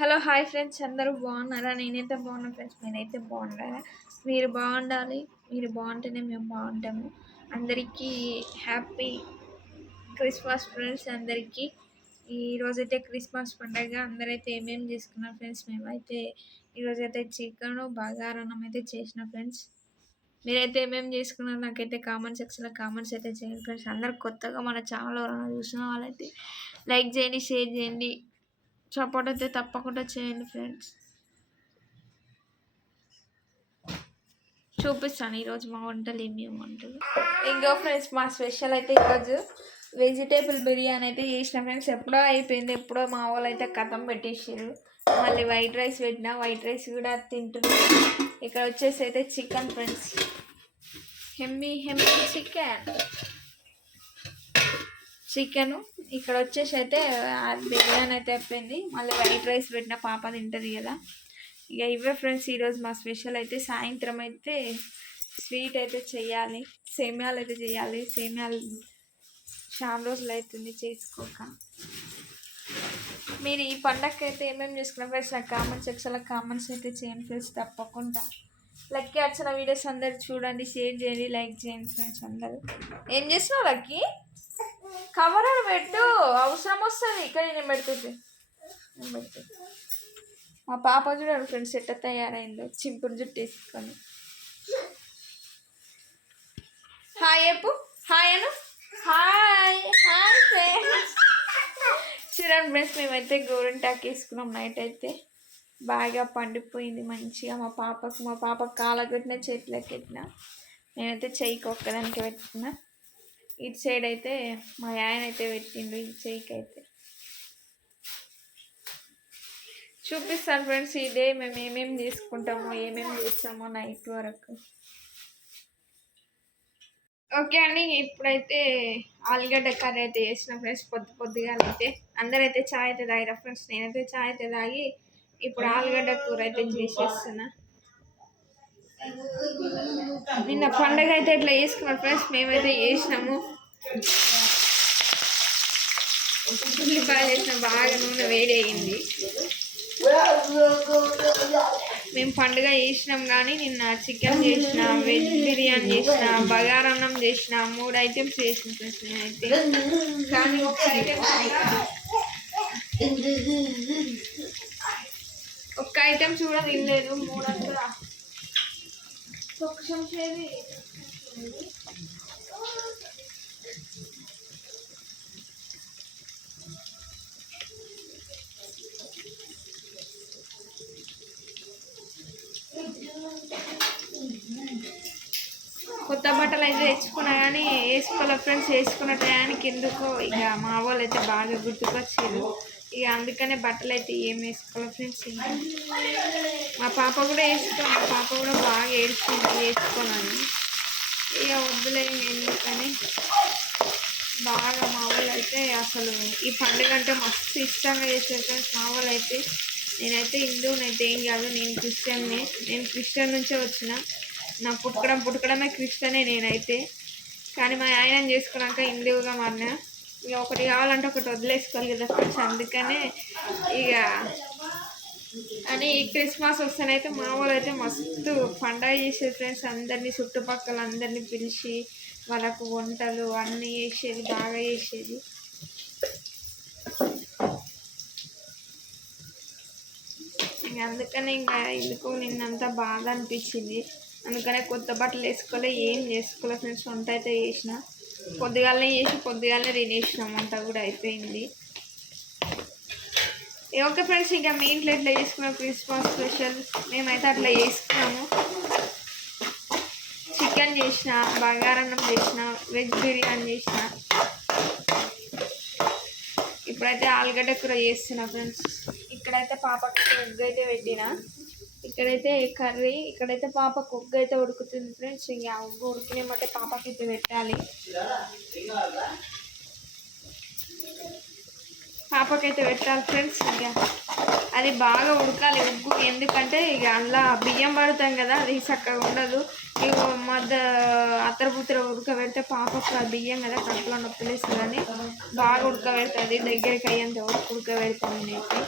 Hello hi friends. అందరూ బాగున్నారా? నేనైతే బాగున్నా ఫ్రెండ్స్. నేనైతే బాగున్నారా? మీరు బాగుండాలి. మీరు బాగుంటేనే మేము బాగుంటాము. అందరికీ హ్యాపీ క్రిస్మస్ ఫ్రెండ్స్ అందరికీ. ఈరోజైతే క్రిస్మస్ పండగ. అందరైతే ఏమేమి చేసుకున్నాం ఫ్రెండ్స్? మేమైతే ఈరోజైతే చికెన్ బగారన్నం అయితే చేసిన ఫ్రెండ్స్. మీరైతే ఏమేమి చేసుకున్నారు? నాకైతే కామెంట్ సెక్షన్లో కామెంట్స్ అయితే చేయండి ఫ్రెండ్స్. అందరు కొత్తగా మన ఛానల్ చూసిన వాళ్ళైతే లైక్ చేయండి షేర్ చేయండి. సపోర్ట్ అయితే తప్పకుండా చేయండి ఫ్రెండ్స్. చూపిస్తాను ఈరోజు మా వంటలు ఏమేమి వంటలు. ఇంకో ఫ్రెండ్స్ మా స్పెషల్ అయితే ఈరోజు వెజిటేబుల్ బిర్యానీ అయితే చేసిన ఫ్రెండ్స్. ఎప్పుడో అయిపోయింది ఎప్పుడో మా వాళ్ళు అయితే కథం పెట్టేసారు మళ్ళీ వైట్ రైస్ పెట్టిన వైట్ రైస్ కూడా తింటున్నాం. ఇక్కడ వచ్చేసి అయితే చికెన్ ఫ్రెండ్స్. హెమ్మీ హెమ్మీ చికెన్. చికెను. ఇక్కడ వచ్చేసి అయితే బిర్యానీ అయితే అయిపోయింది. మళ్ళీ వైట్ రైస్ పెట్టిన పాప తింటుంది కదా. ఇక ఇవే ఫ్రెండ్స్ ఈరోజు మా స్పెషల్ అయితే సాయంత్రం అయితే స్వీట్ అయితే చేయాలి. సేమ్యాలు అయితే చేయాలి. సేమ్యాలు చాలా రోజులు అవుతుంది చేసుకోక. మీరు ఈ పండగకి అయితే ఏమేమి చేసుకున్నారు ఫ్రెండ్స్? నాకు కామెంట్ సెక్షన్లో కామెంట్స్ అయితే చేయండి ఫ్రెండ్స్ తప్పకుండా. లక్కీ వచ్చిన వీడియోస్ అందరు చూడండి షేర్ చేయండి లైక్ చేయండి ఫ్రెండ్స్ అందరు. ఏం చేసినావు లక్కీ? కవర్ పెట్టు అవసరం వస్తుంది. ఇక్కడ నేను పెడుతుంది మా పాప చూడండి ఫ్రెండ్స్ ఎట్ట తయారైందో. చింపుడు జుట్టు వేసుకొని. హాయ్ చెప్పు. Hi Anu. Hi. Hi friends. చూడండి ఫ్రెండ్స్ మేమైతే గోరింటాకు వేసుకున్నాం నైట్ అయితే. బాగా పండిపోయింది మంచిగా. మా పాపకు మా పాప కాళ్ళ పెట్టిన చేతులకు పెట్టిన నేనైతే చెయ్యికి ఒక్కదానికి పెట్టిన. ఇటు సైడ్ అయితే మా ఆయన అయితే పెట్టిండు ఈ సైడ్కి అయితే. చూపిస్తాను ఫ్రెండ్స్ ఇదే మేము ఏమేమి తీసుకుంటామో ఏమేమి చేస్తామో నైట్ వరకు. ఓకే అండి ఇప్పుడైతే ఆలుగడ్డ కర్రీ అయితే చేసిన ఫ్రెండ్స్ పొద్దు పొద్దుగా అయితే. అందరైతే చాయ్ అయితే తాగిరా ఫ్రెండ్స్ నేనైతే చాయ్ అయితే తాగి ఇప్పుడు ఆలుగడ్డ కూర అయితే చేసేస్తున్నా. నిన్న పండగ అయితే ఇట్లా చేసుకున్నాం ఫ్రెండ్స్ మేమైతే చేసినాము. ఉల్లిపాయలు చేసిన బాగా నూనె వేడి అయింది మేము పండుగ చేసినాం కానీ నిన్న చికెన్ చేసిన వెజ్ బిర్యానీ చేసిన బగారన్నం చేసిన మూడు ఐటమ్స్ చేసిన ఫ్రెండ్స్ నేనైతే కానీ ఒక ఐటమ్ ఒక్క ఐటమ్స్ కూడా తినలేదు మూడంతా ఒక్క కొత్త బట్టలు అయితే తెచ్చుకున్నా కానీ వేసుకోవాలి ఫ్రెండ్స్ వేసుకున్న టయానికి ఎందుకో ఇక మా వాళ్ళు అయితే బాగా గుర్తుకొచ్చారు ఇక అందుకనే బట్టలు అయితే ఏం వేసుకోవాలి ఫ్రెండ్స్ మా పాప కూడా వేసుకో మా పాప కూడా బాగా ఏడ్చుకుంది వేసుకోనని ఇక వద్దులే నేను కానీ బాగా మా వాళ్ళు అయితే అసలు ఈ పండుగ అంటే మస్తు ఇష్టంగా చేశారు ఫ్రెండ్స్ మా వాళ్ళు అయితే. నేనైతే హిందువునైతే ఏం కాదు నేను క్రిస్టియన్ని. నేను క్రిస్టియన్ నుంచే వచ్చిన. నా పుట్టకడం పుట్టకడమే క్రిస్టియనే నేనైతే. కానీ మా ఆయన చేసుకున్నాక హిందువుగా మారినా. ఇక ఒకటి కావాలంటే ఒకటి వదిలేసుకోవాలి కదా ఫ్రెండ్స్ అందుకనే ఇక అని ఈ క్రిస్మస్ వస్తేనైతే మా వాళ్ళు అయితే మస్తు పండగ చేసేది ఫ్రెండ్స్ అందరినీ చుట్టుపక్కల అందరినీ పిలిచి వాళ్ళకు వంటలు అన్నీ చేసేది బాగా చేసేది. అందుకనే ఇంకా ఎందుకో నిన్నంతా బాధ అనిపించింది అందుకనే కొత్త బట్టలు వేసుకోలే ఏం చేసుకోలే ఫ్రెండ్స్ వంట అయితే చేసిన. పొద్దుగాలనే చేసి పొద్దుగాలనే తినేసినాం. అంతా కూడా అయిపోయింది. ఓకే ఫ్రెండ్స్ ఇంకా మీ ఇంట్లో ఎట్లా చేసుకున్నాం క్రిస్మస్ స్పెషల్? మేమైతే అట్లా చేసుకున్నాము. చికెన్ చేసిన బంగారన్నం చేసిన వెజ్ బిర్యానీ చేసిన. ఇప్పుడైతే ఆలుగడ్డ కూర చేస్తున్నా ఫ్రెండ్స్. ఇక్కడైతే పాపకి ఎగ్ అయితే పెట్టిన. ఇక్కడైతే కర్రీ ఇక్కడైతే పాప కుక్ అయితే ఉడుకుతుంది ఫ్రెండ్స్. ఇంకా ఉగ్గు ఉడికినమంటే పాపకి అయితే పెట్టాలి. పాపకైతే పెట్టాలి ఫ్రెండ్స్. ఇక అది బాగా ఉడకాలి ఉగ్గు. ఎందుకంటే ఇక అందులో బియ్యం పడతాం కదా అది చక్కగా ఉండదు. ఇక మధ్య అత్తరపుత్ర ఉడకబెడితే పాపకు ఆ బియ్యం కదా కడుపులో కానీ బాగా ఉడకబెడుతుంది. దగ్గరికి అయ్యేంత ఉడకబెడతాను నేనైతే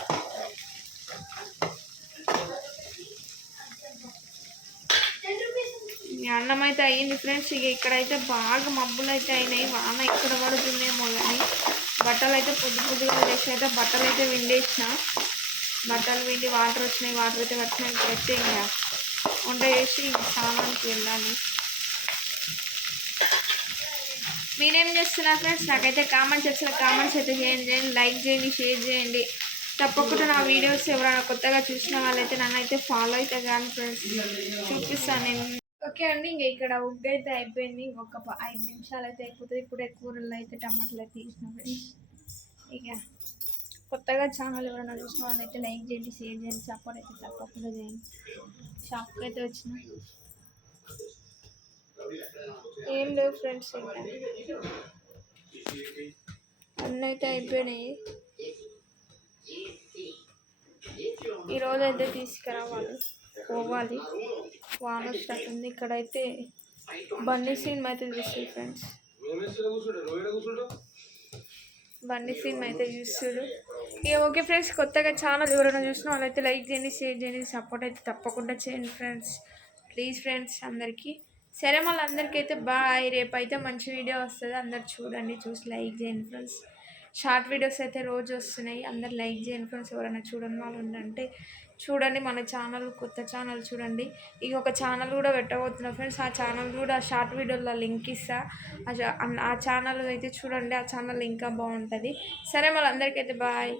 అన్నం అయితే అయ్యింది ఫ్రెండ్స్. ఇక ఇక్కడైతే బాగా మబ్బులు అయితే అయినాయి. వాన ఇక్కడ పడుతుందేమో కానీ బట్టలు అయితే పొద్దు పొద్దుగా వేసి అయితే బట్టలు అయితే విండేసిన. బట్టలు విండి వాటర్ వచ్చినాయి. వాటర్ అయితే వచ్చినాయి ఇప్పుడైతే ఇంకా వంట చేసి ఇంక స్నానానికి వెళ్ళాలి. మీరేం చేస్తున్నారు ఫ్రెండ్స్? నాకైతే కామెంట్స్ వచ్చిన కామెంట్స్ అయితే చేయండి చేయండి. లైక్ చేయండి షేర్ చేయండి. తప్పకుండా నా వీడియోస్ ఎవరైనా కొత్తగా చూసిన వాళ్ళైతే నన్ను అయితే ఫాలో అయితే కానీ ఫ్రెండ్స్. చూపిస్తాను నేను. ఓకే అండి ఇంకా ఇక్కడ ఉగ్గు అయితే అయిపోయింది. ఒక ప- ఐదు నిమిషాలు అయితే అయిపోతుంది. ఇప్పుడే కూరలు అయితే టమాటాలు అయితే తీసిన ఇక కొత్తగా ఛానల్ ఎవరైనా చూసిన వాళ్ళు అయితే లైక్ చేయండి షేర్ చేయండి సపోర్ట్ అయితే తప్పకుండా చేయండి. షాప్కి అయితే వచ్చిన. ఏం లేవు ఫ్రెండ్స్ అన్నీ అయితే అయిపోయినాయి. ఈరోజు అయితే తీసుకురావాలి పోవాలి. వాన స్టార్ట్ ఉంది. ఇక్కడైతే బండి సినిమా అయితే చూస్తుంది ఫ్రెండ్స్. బండి సినిమా అయితే చూస్తుడు ఇక ఓకే ఫ్రెండ్స్ కొత్తగా ఛానల్ ఎవరైనా చూసినా వాళ్ళైతే లైక్ చేయండి షేర్ చేయండి సపోర్ట్ అయితే తప్పకుండా చేయండి ఫ్రెండ్స్. ప్లీజ్ ఫ్రెండ్స్ అందరికీ. సరే మళ్ళీ అందరికీ అయితే బాయ్. రేపు అయితే మంచి వీడియో వస్తుంది. అందరు చూడండి చూసి లైక్ చేయండి ఫ్రెండ్స్. షార్ట్ వీడియోస్ అయితే రోజు వస్తున్నాయి. అందరు లైక్ చేయండి ఫ్రెండ్స్. ఎవరైనా చూడని వాళ్ళు ఉండంటే చూడండి. మన ఛానల్ కొత్త ఛానల్ చూడండి. ఇక ఒక ఛానల్ కూడా పెట్టబోతున్నా ఫ్రెండ్స్. ఆ ఛానల్ కూడా షార్ట్ వీడియోలో లింక్ ఇస్తా. ఆ ఆ ఛానల్ అయితే చూడండి. ఆ ఛానల్ ఇంకా బాగుంటుంది. సరే మళ్ళీ అందరికైతే బాయ్.